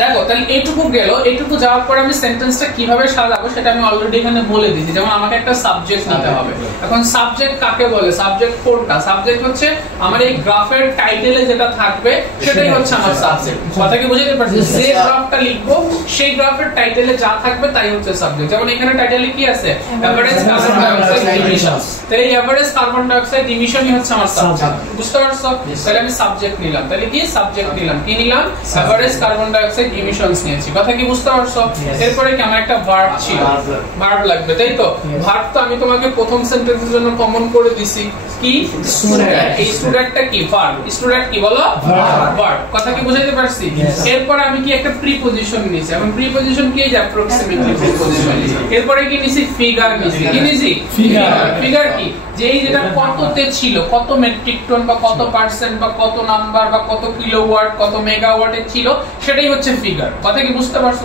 দেখো তাহলে এইটুকু গেল, এইটুকু যাওয়ার পর আমি সেন্টেন্সটা কিভাবে সাজাবো সেটা আমি অলরেডি এখানে বলে দিয়েছি। যেমন আমাকে একটা সাবজেক্ট নিতে হবে। এখন সাবজেক্ট কাকে বলে? সাবজেক্ট কোনটা? সাবজেক্ট হচ্ছে আমার এই গ্রাফের টাইটেলে যেটা থাকবে সেটাই হচ্ছে আমার সাবজেক্ট। কথা কি বুঝতে পারছিস? যে গ্রাফটা লিখবো সেই গ্রাফের টাইটেলে যা থাকবে তাই হচ্ছে সাবজেক্ট। যেমন এখানে টাইটেলে কি আছে? Average carbon die oxide emissions. তাহলে এভারেজ কার্বন ডাই অক্সাইড ইমিশনই হচ্ছে আমার সাবজেক্ট। বুঝতে পারছো? তাহলে আমি সাবজেক্ট নিলাম। তাহলে কি সাবজেক্ট নিলাম? কি নিলাম? Average carbon die oxide emissions নিয়েছি। কথা কি বুঝতে পারছো? এরপরে কি আমার একটা ভার্ব ছিল, ভার্ব লাগবে, তাই তো? ভার্ব তো আমি তোমাকে প্রথম সেন্টেন্সের জন্য কমন করে দিছি। কি? স্টুডেন্ট। এই স্টুডেন্টটা কি? ভার্ব। স্টুডেন্ট কি বলো? ভার্ব। কথা কি বুঝাইতে পারছি? এরপর আমি কি একটা প্রিপজিশন নিয়েছি। এখন প্রিপজিশন কি? যে অ্যাপ্রক্সিমেটলি প্রিপজিশন। এরপরে কি নিছি? ফিগার নিছি। কি নিছি? ফিগার। ফিগার কি? যে এই যেটা কততে ছিল, কত মেট্রিক টন বা কত পার্সেন্ট বা কত নাম্বার বা কত কিলোওয়াট কত মেগাওয়াটে ছিল সেটাই হচ্ছে ফিগার। কথা কি বুঝতে পারছো?